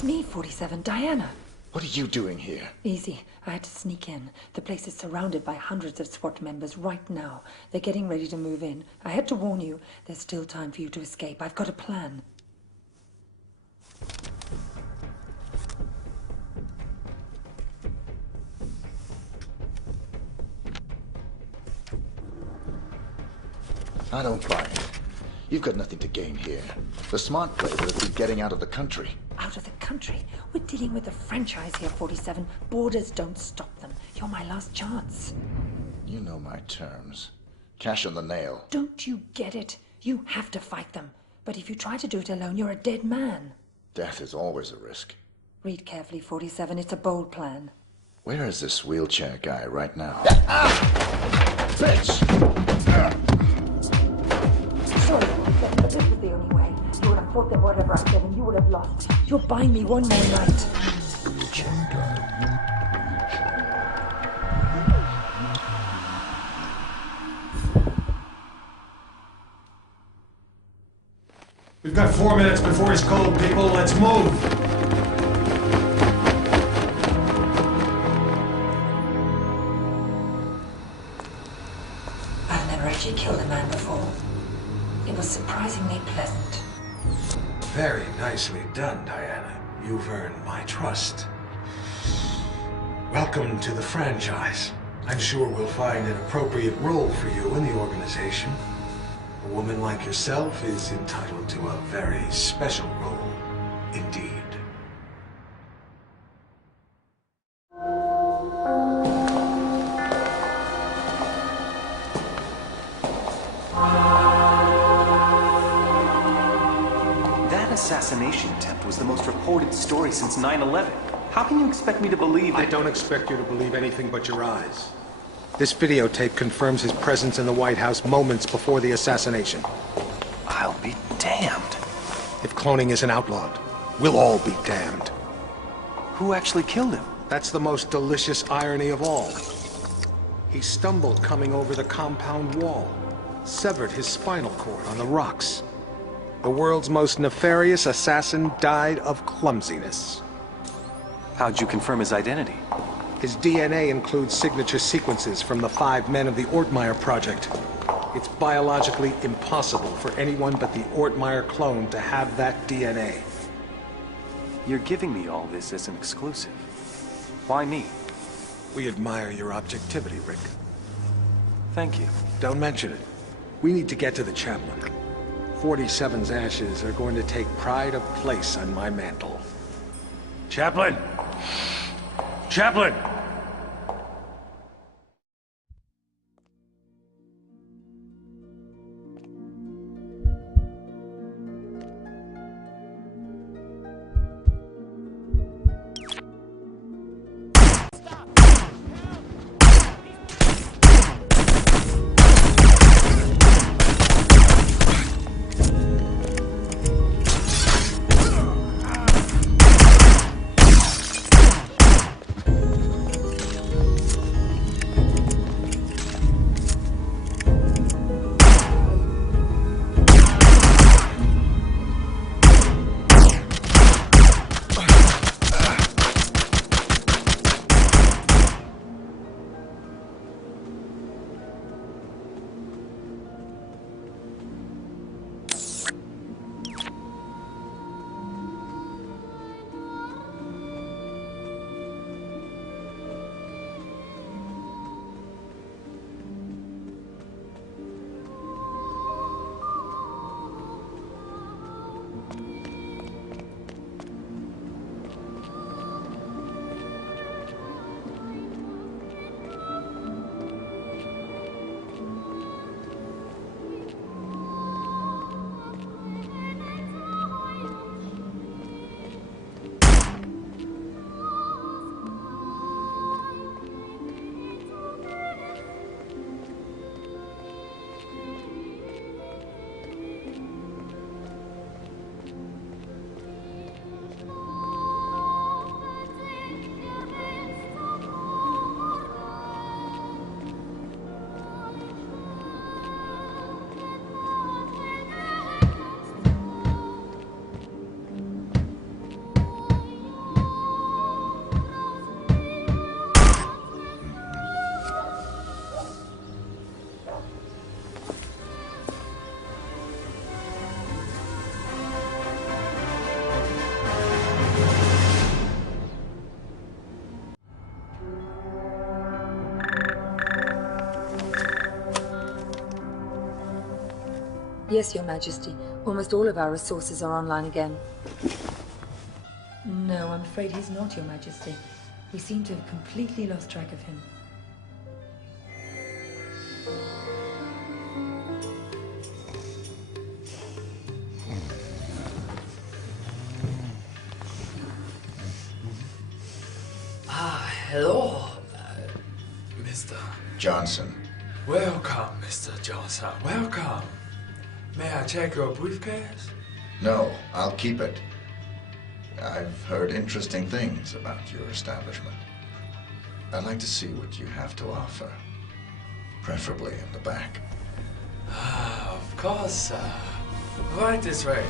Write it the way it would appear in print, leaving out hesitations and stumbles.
It's me, 47, Diana. What are you doing here? Easy. I had to sneak in. The place is surrounded by hundreds of SWAT members right now. They're getting ready to move in. I had to warn you. There's still time for you to escape. I've got a plan. I don't buy it. You've got nothing to gain here. The smart play would have been getting out of the country. Out of the country? We're dealing with a franchise here, 47. Borders don't stop them. You're my last chance. You know my terms. Cash on the nail. Don't you get it? You have to fight them. But if you try to do it alone, you're a dead man. Death is always a risk. Read carefully, 47. It's a bold plan. Where is this wheelchair guy right now? Bitch! Sorry, 47, but this was the only way. You would have fought them whatever I said, and you would have lost. You're buying me one more night. We've got 4 minutes before he's cold, people. Let's move. I've never actually killed a man before. It was surprisingly pleasant. Very nicely done, Diana. You've earned my trust. Welcome to the franchise. I'm sure we'll find an appropriate role for you in the organization. A woman like yourself is entitled to a very special role indeed. That assassination attempt was the most reported story since 9/11. How can you expect me to believe that— I don't expect you to believe anything but your eyes. This videotape confirms his presence in the White House moments before the assassination. I'll be damned. If cloning isn't outlawed, we'll all be damned. Who actually killed him? That's the most delicious irony of all. He stumbled coming over the compound wall, severed his spinal cord on the rocks. The world's most nefarious assassin died of clumsiness. How'd you confirm his identity? His DNA includes signature sequences from the 5 men of the Ortmeyer project. It's biologically impossible for anyone but the Ortmeyer clone to have that DNA. You're giving me all this as an exclusive. Why me? We admire your objectivity, Rick. Thank you. Don't mention it. We need to get to the chaplain. 47's ashes are going to take pride of place on my mantle. Chaplain! Chaplain! Yes, Your Majesty. Almost all of our resources are online again. No, I'm afraid he's not, Your Majesty. We seem to have completely lost track of him. Hello, Mr. Johnson. Welcome, Mr. Johnson. Welcome. May I check your briefcase? No, I'll keep it. I've heard interesting things about your establishment. I'd like to see what you have to offer. Preferably in the back. Of course, right this way.